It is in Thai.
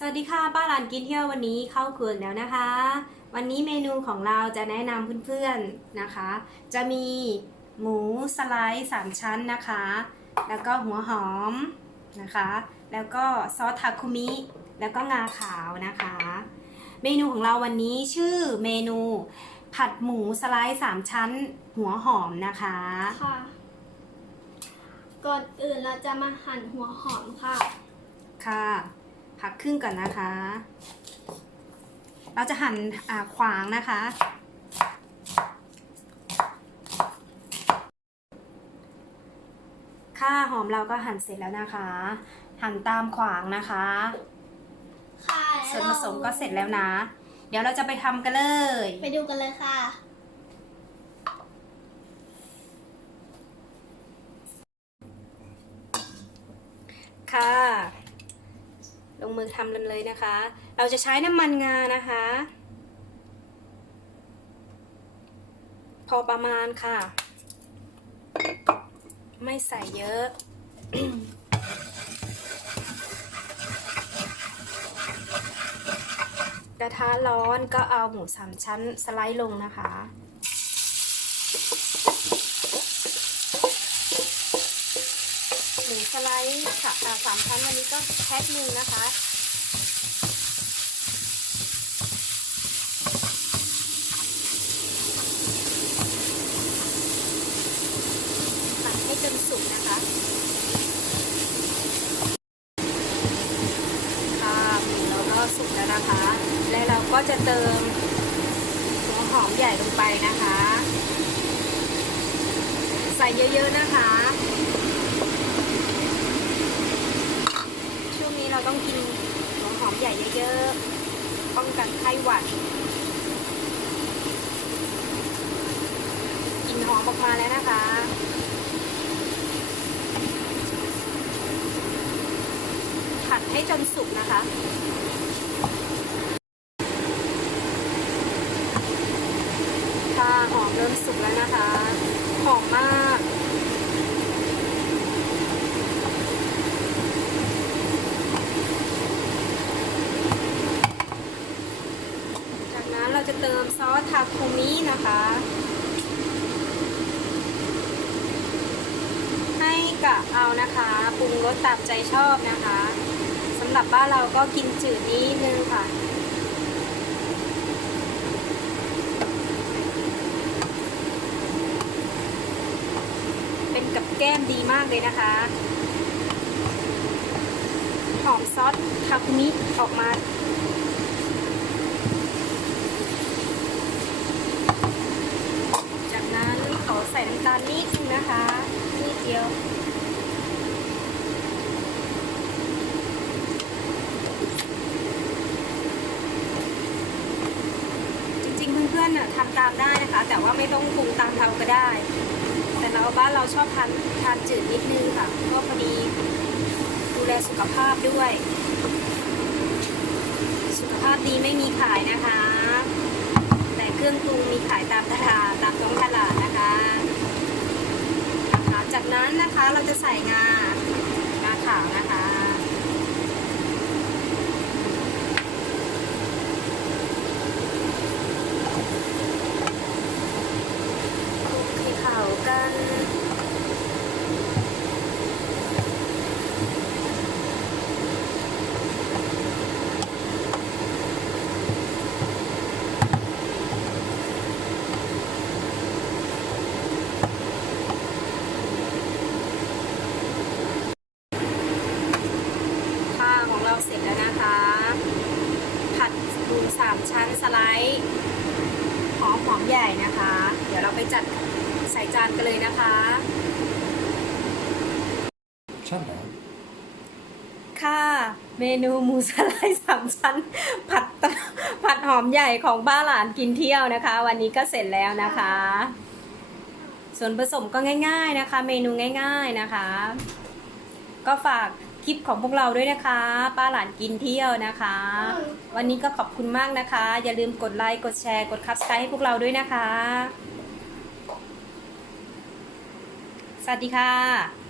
สวัสดีค่ะป้าหลานกินเที่ยววันนี้เข้าครัวอีกแล้วนะคะ วันนี้เมนูของเราจะแนะนำเพื่อนๆนะคะ จะมีหมูสไลด์สามชั้นนะคะ แล้วก็หัวหอมนะคะ แล้วก็ซอสทาคุมิแล้วก็งาขาวนะคะ เมนูของเราวันนี้ชื่อเมนู ผัดหมูสไลด์สามชั้น หัวหอมนะคะค่ะก่อนอื่นเราจะมาหั่นหัวหอมค่ะค่ะพัก ครึ่งก่อนนะคะ เราจะหั่นอ่าขวางนะคะ ค่าหอมเราก็หั่นเสร็จแล้วนะคะ หั่นตามขวางนะคะค่ะส่วนผสมก็เสร็จแล้วนะ เดี๋ยวเราจะไปทำกันเลย ไปดูกันเลยค่ะค่ะ ลงมือทำกันเลยนะคะ เราจะใช้น้ำมันงานะคะ พอประมาณค่ะ ไม่ใส่เยอะกระทะร้อนก็เอาหมูสามชั้นสไลด์ลงนะคะ หมูส ไลด์ค่ะอ่าสามชั้นวันนี้ก็แพ็คหนึ่งนะคะผัดให้จนสุกนะคะค่ะหมูเราก็สุกแล้วนะคะ และเราก็จะเติมหัวหอมใหญ่ลงไปนะคะ ใส่เยอะๆนะคะ ช่วงนี้เราต้องกินหัวหอมให ญ่เยอะๆ ป้องกันไข้หวัดกลินหอมออกมาแล้วนะคะผัดให้จนสุกนะคะหอมเริ่มสุกแล้วนะคะ หอมมาก จาก นั้นเราจะเติมซอสทาคุมินะคะ ให้กะเอานะคะปรุงรสตามใจชอบนะคะสำหรับบ้านเราก็กินจืดนิดนึงค่ะเป็นกับแก้มดีมากเลยนะคะ หอมซอสทาคุมิออกมา จากนั้นขอใส่น้ำตาลนิดนึงนะคะนิดเดียว จ ริงๆเพื่อนๆน่ะทำตามได้นะคะ แต่ว่าไม่ต้องปรุงตามเราก็ได้ แต่เราบ้านเราชอบทานทานจืดนิดนึงค่ะ ก็พอดีดูแลสุขภาพด้วย สุขภาพดีไม่มีขายนะคะ แต่เครื่องปรุงมีขายตามตลาดตามท้องตลาดนะคะนะคะจากนั้นนะคะเราจะใส่งางาขาวนะคะ คลุกให้เข้ากัน ค่ะของ เราเสร็จแล้วนะคะ ผัดหมูสามชั้นสไลด์หอมหอมใหญ่นะคะ เดี๋ยวเราไปจัดใส่จานกันเลยนะคะ Samma. ค่ะเมนูหมูสไลด์สามชั้น ผัดตะผัดหอมใหญ่ของบ้านหลานกินเที่ยวนะคะ วันนี้ก็เสร็จแล้วนะคะ ส่วนผสมก็ง่าย ๆนะคะ เมนูง่าย ๆนะคะ ก็ฝากค ลิปของพวกเราด้วยนะคะ ป้าหลานกินเที่ยวนะคะ วันนี้ก็ขอบคุณมากนะคะ อย่าลืมกดไลค์กดแชร์กดคับสไครต์ให้พวกเราด้วยนะคะ สวัสดีค่ะ